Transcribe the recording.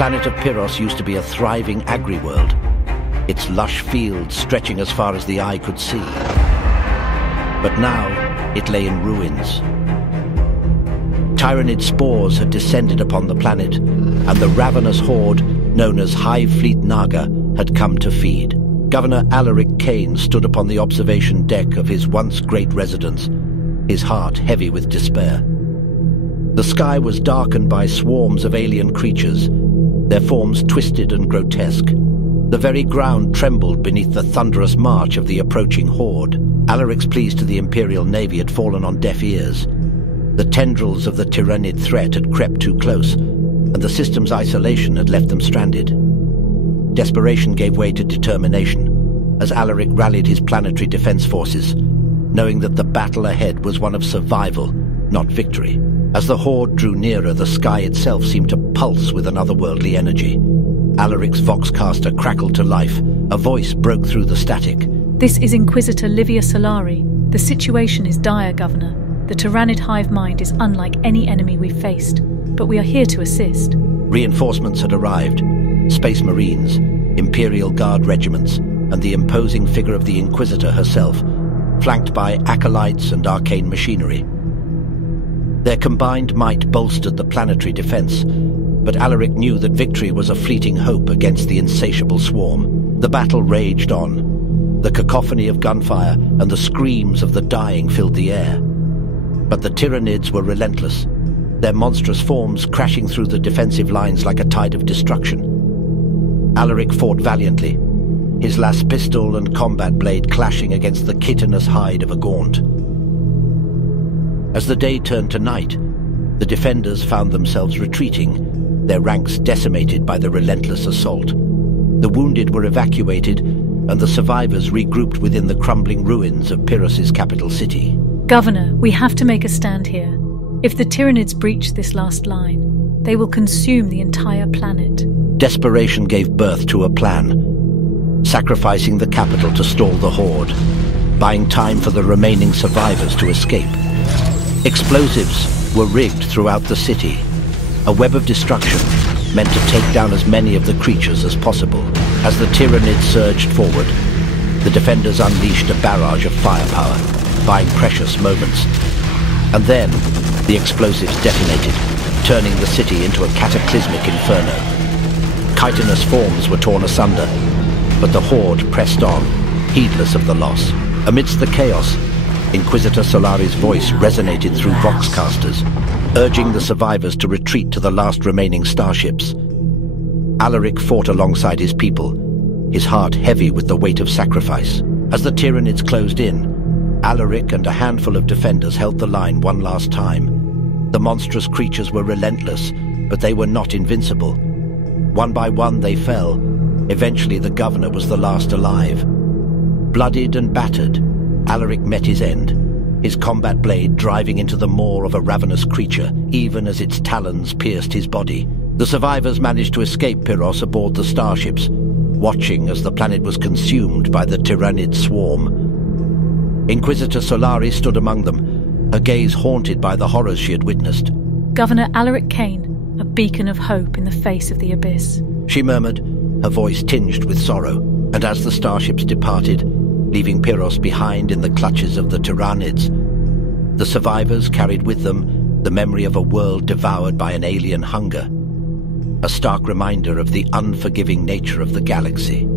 planet of Pyros used to be a thriving agri-world, its lush fields stretching as far as the eye could see. But now it lay in ruins. Tyrannid spores had descended upon the planet, and the ravenous horde known as Hive Fleet Naga had come to feed. Governor Alaric Kane stood upon the observation deck of his once great residence, his heart heavy with despair. The sky was darkened by swarms of alien creatures, their forms twisted and grotesque. The very ground trembled beneath the thunderous march of the approaching horde. Alaric's pleas to the Imperial Navy had fallen on deaf ears. The tendrils of the Tyrannid threat had crept too close, and the system's isolation had left them stranded. Desperation gave way to determination as Alaric rallied his planetary defense forces, knowing that the battle ahead was one of survival, not victory. As the horde drew nearer, the sky itself seemed to pulse with an otherworldly energy. Alaric's voxcaster crackled to life. A voice broke through the static. "This is Inquisitor Livia Solari. The situation is dire, Governor. The Tyrannid hive mind is unlike any enemy we've faced, but we are here to assist." Reinforcements had arrived. Space Marines, Imperial Guard regiments, and the imposing figure of the Inquisitor herself, flanked by acolytes and arcane machinery. Their combined might bolstered the planetary defense, but Alaric knew that victory was a fleeting hope against the insatiable swarm. The battle raged on. The cacophony of gunfire and the screams of the dying filled the air. But the Tyrannids were relentless, their monstrous forms crashing through the defensive lines like a tide of destruction. Alaric fought valiantly, his last pistol and combat blade clashing against the chitinous hide of a gaunt. As the day turned to night, the defenders found themselves retreating, their ranks decimated by the relentless assault. The wounded were evacuated, and the survivors regrouped within the crumbling ruins of Pyrrhus's capital city. "Governor, we have to make a stand here. If the Tyrannids breach this last line, they will consume the entire planet." Desperation gave birth to a plan, sacrificing the capital to stall the horde, buying time for the remaining survivors to escape. Explosives were rigged throughout the city, a web of destruction meant to take down as many of the creatures as possible. As the Tyrannids surged forward, the defenders unleashed a barrage of firepower, buying precious moments. And then, the explosives detonated, turning the city into a cataclysmic inferno. Chitinous forms were torn asunder, but the horde pressed on, heedless of the loss. Amidst the chaos, Inquisitor Solari's voice resonated through voxcasters, urging the survivors to retreat to the last remaining starships. Alaric fought alongside his people, his heart heavy with the weight of sacrifice. As the Tyrannids closed in, Alaric and a handful of defenders held the line one last time. The monstrous creatures were relentless, but they were not invincible. One by one they fell. Eventually the governor was the last alive. Bloodied and battered, Alaric met his end, his combat blade driving into the maw of a ravenous creature, even as its talons pierced his body. The survivors managed to escape Pyros aboard the starships, watching as the planet was consumed by the Tyrannid swarm. Inquisitor Solari stood among them, her gaze haunted by the horrors she had witnessed. "Governor Alaric Kane, a beacon of hope in the face of the abyss," she murmured, her voice tinged with sorrow. And as the starships departed, leaving Pyros behind in the clutches of the Tyrannids, the survivors carried with them the memory of a world devoured by an alien hunger, a stark reminder of the unforgiving nature of the galaxy.